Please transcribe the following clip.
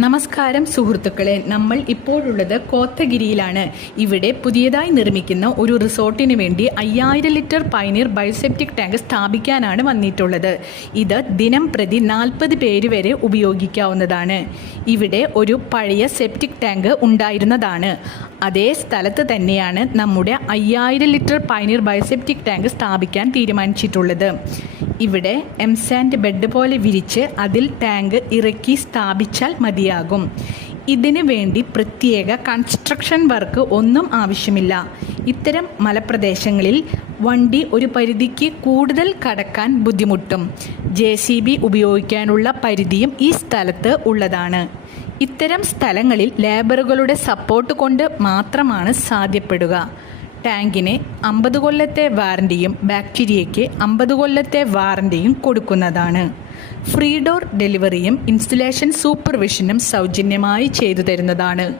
നമസ്കാരം സുഹൃത്തുക്കളെ, നമ്മൾ ഇപ്പോഴുള്ളത് കോത്തഗിരിയിലാണ്. ഇവിടെ പുതിയതായി നിർമ്മിക്കുന്ന ഒരു റിസോർട്ടിന് വേണ്ടി 5000 ലിറ്റർ പയനീർ ബയോസെപ്റ്റിക് ടാങ്ക് സ്ഥാപിക്കാനാണ് വന്നിട്ടുള്ളത്. ഇത് ദിനം പ്രതി 40 പേര് വരെ ഉപയോഗിക്കാവുന്നതാണ്. ഇവിടെ ഒരു പഴയ സെപ്റ്റിക് ടാങ്ക് ഉണ്ടായിരുന്നതാണ്. അതേ സ്ഥലത്ത് തന്നെയാണ് നമ്മുടെ 5000 ലിറ്റർ പയനീർ ബയോസെപ്റ്റിക് ടാങ്ക് സ്ഥാപിക്കാൻ തീരുമാനിച്ചിട്ടുള്ളത്. ഇവിടെ എംസാൻഡ് ബെഡ് പോലെ വിരിച്ച് അതിൽ ടാങ്ക് ഇറക്കി സ്ഥാപിച്ചാൽ മതിയാകും. ഇതിന് വേണ്ടി പ്രത്യേക കൺസ്ട്രക്ഷൻ വർക്ക് ഒന്നും ആവശ്യമില്ല. ഇത്തരം മലപ്രദേശങ്ങളിൽ വണ്ടി ഒരു പരിധിക്ക് കൂടുതൽ കടക്കാൻ ബുദ്ധിമുട്ടും. JCB ഉപയോഗിക്കാനുള്ള പരിധിയും ഈ സ്ഥലത്ത് ഉള്ളതാണ്. ഇത്തരം സ്ഥലങ്ങളിൽ ലേബറുകളുടെ സപ്പോർട്ട് കൊണ്ട് മാത്രമാണ് സാധ്യപ്പെടുക. ടാങ്കിന് 50 കൊല്ലത്തെ വാറണ്ടിയും ബാക്ടീരിയയ്ക്ക് 50 കൊല്ലത്തെ വാറണ്ടിയും കൊടുക്കുന്നതാണ്. ഫ്രീ ഡോർ ഡെലിവറിയും ഇൻസ്റ്റലേഷൻ സൂപ്പർവിഷനും സൗജന്യമായി ചെയ്തു തരുന്നതാണ്.